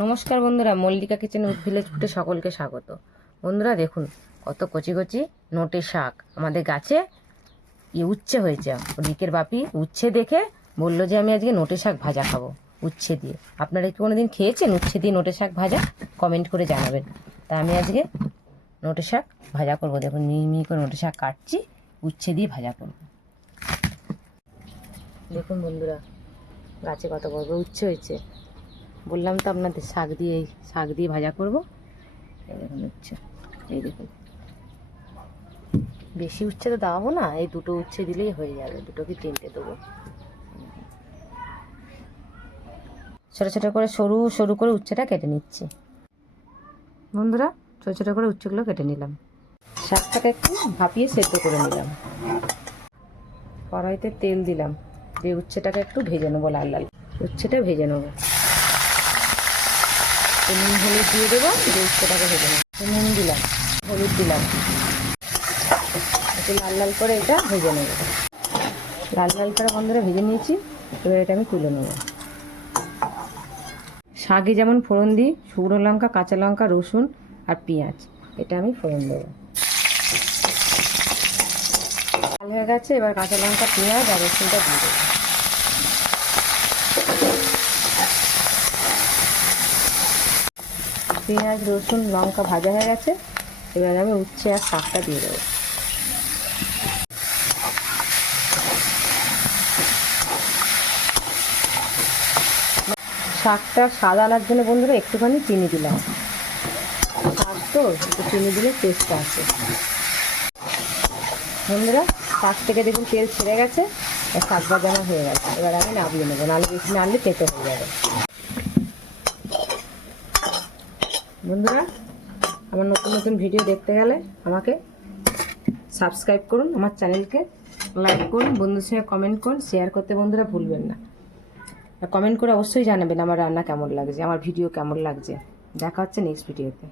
নমস্কার বন্ধুরা, Mallika kitchen with village ফুডে সকলকে স্বাগত। বন্ধুরা দেখুন, কত কচি কচি নোটে শাক আমাদের গাছে উচ্ছে হয়েছে। ওদিকের বাপি উচ্ছে দেখে বললো যে আমি আজকে নোটে শাক ভাজা খাবো উচ্ছে দিয়ে। আপনারা কি কোনোদিন খেয়েছেন উচ্ছে দিয়ে নোটে শাক ভাজা? কমেন্ট করে জানাবেন। তা আমি আজকে নোটে শাক ভাজা করবো। দেখুন মিহি করে নোটে শাক কাটছি, উচ্ছে দিয়ে ভাজা করব। দেখুন বন্ধুরা, গাছে কত বড় বড় উচ্ছে হয়েছে। বললাম তো আপনাদের শাক দিয়ে ভাজা করব। এই দেখুন উচ্ছে, এই দেখুন। বেশি উচ্ছে তো দাও না, এই দুটো উচ্ছে দিলেই হয়ে যাবে। দুটো কি তিনটে দেবো। ছোটো ছোটো করে সরু সরু করে উচ্ছেটা কেটে নিচ্ছি। বন্ধুরা, ছোটো ছোটো করে উচ্ছেগুলো কেটে নিলাম। শাকটাকে একটু ভাপিয়ে সেদ্ধ করে নিলাম। কড়াইতে তেল দিলাম, দিয়ে উচ্ছেটাকে একটু ভেজে নেবো। লাল লাল উচ্ছেটা ভেজে নেবো। নুন হলুদ দিয়ে দেবো, দিয়ে উচ্ছেটাকে ভেজে নেবো। নুন দিলাম, হলুদ দিলাম, একটু লাল লাল করে এটা ভেজে নেব। লাল লাল করে বন্ধুরা ভেজে নিয়েছি। এবার এটা আমি তুলে নেব। শাকে যেমন ফোড়ন দিই, শুকনো লঙ্কা, কাঁচা লঙ্কা, রসুন আর পেঁয়াজ, এটা আমি ফোড়ন দেবো। লাল হয়ে গেছে, এবার কাঁচা লঙ্কা, পেঁয়াজ আর রসুনটা দিয়ে দেবো। পেঁয়াজ, রসুন, লঙ্কা ভাজা হয়ে গেছে। এবার আমি উচ্ছে আর শাকটা দিয়ে দেবো। শাকটা স্বাদ আনার জন্য বন্ধুরা একটুখানি চিনি দিলাম। শাক তো একটু চিনি দিলে টেস্ট আছে। বন্ধুরা, শাক থেকে দেখুন তেল ছেড়ে গেছে, শাক ভাজানো হয়ে গেছে। এবার আমি নামিয়ে নেবো, নাহলে বেশি নাড়লে তেতো হয়ে যাবে। বন্ধুরা, আমার নতুন নতুন ভিডিও দেখতে গেলে আমাকে সাবস্ক্রাইব করুন, আমার চ্যানেলকে লাইক করুন, বন্ধুর সঙ্গে কমেন্ট করুন, শেয়ার করতে বন্ধুরা ভুলবেন না। আর কমেন্ট করে অবশ্যই জানাবেন আমার রান্না কেমন লাগছে, আমার ভিডিও কেমন লাগছে। দেখা হচ্ছে নেক্সট ভিডিওতে।